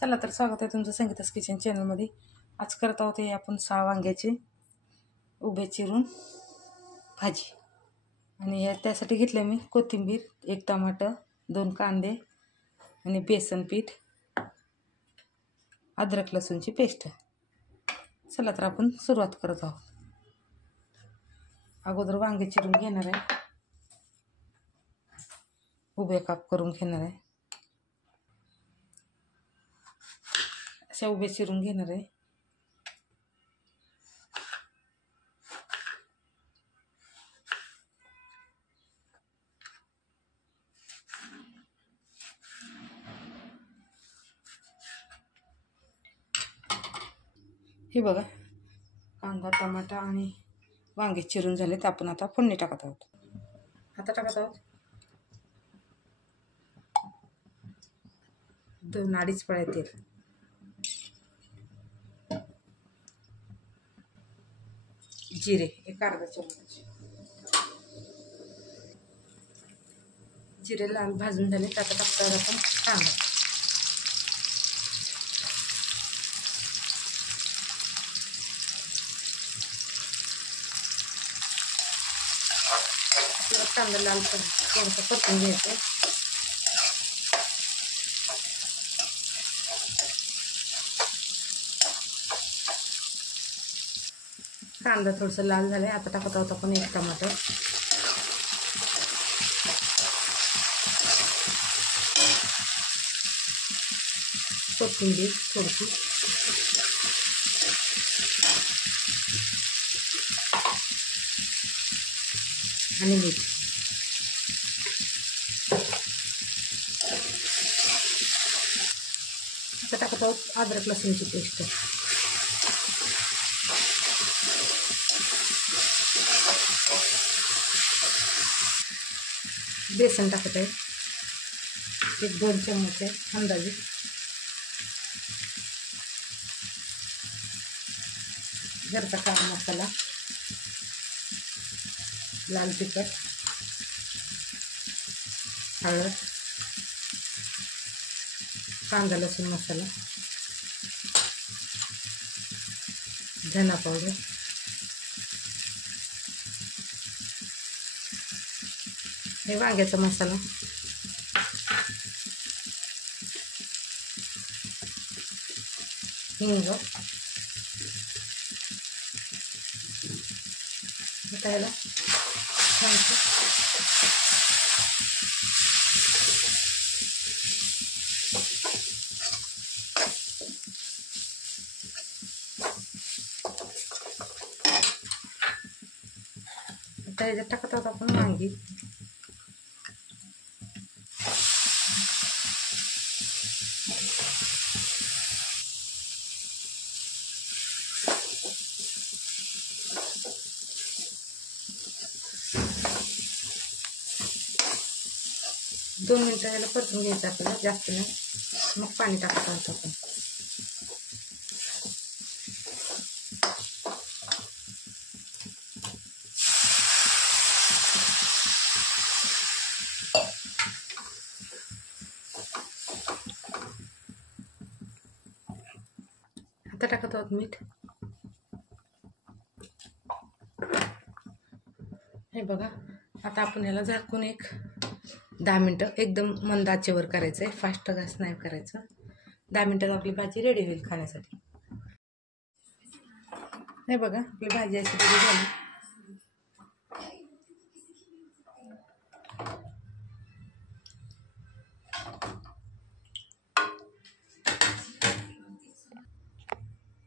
चला तर स्वागत आहे तुमचं संगीता's किचन चॅनलमध्ये। आज करत आहोत हे आपण 6 वांग्याचे उभे चिरून भाजी। आणि त्यासाठी घेतले मी कोथिंबीर, 1 टमाटर, 2 कांदे आणि बेसन पीठ, अद्रक लसूणची पेस्ट। चला तर आपण सुरुवात करत आहोत। अगोदर वांगे चिरून घेणार आहे, उभे काप करून घेणार आहे, असे उभे चिरून घेणार आहे। हे बघा, कांदा, टमाटा आणि वांगे चिरून झालेत। आपण आता फोडणी टाकत आहोत। आता टाकत आहोत 2-2.5 पळ्या तेल, जिरे 1 अर्धा चमच, जिरे लाल भाजून झाले। आता टाकतो आपण कांदा, कांदा लाल थोडंसं परतून घ्यायचं। कांदा थोडंसं लाल झालंय। आता टाकत आहोत आपण 1 टमाटर, कोथिंबीर थोडीशी, आणि मीठ। आता टाकत आहोत अद्रक लसूणची पेस्ट, बेसन टाकत आहे 1-2 चमचे अंदाजे, घरचा काळा मसाला, लाल तिखट, हळद, कांदा लसूण मसाला, धना पावडर, हे वांग्याचा मसाला, हिंग। आता याला छानसं आता याच्यात टाकत आहोत आपण वांगी, दोन मिनिटं याला परतून घ्यायचं आपल्याला, जास्त नाही। मग पाणी टाकत आहोत आपण। आता टाकत आहोत मीठ। हे बघा, आता आपण याला झाकून 10 मिनिटं एकदम मंद आचेवर करायचं आहे, फास्ट गॅस नाही करायचं। 10 मिनिटात आपली भाजी रेडी होईल खाण्यासाठी। हे बघा, आपली भाजी अशी रेडी झाली।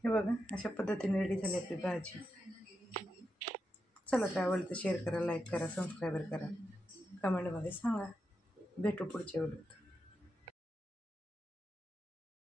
हे बघा, अशा पद्धतीने रेडी झाली आपली भाजी। चला, काय आवडलं तर शेअर करा, लाईक करा, सबस्क्राईब करा, कमेंटमध्ये सांगा। भेटू पुढच्या व्हिडिओत।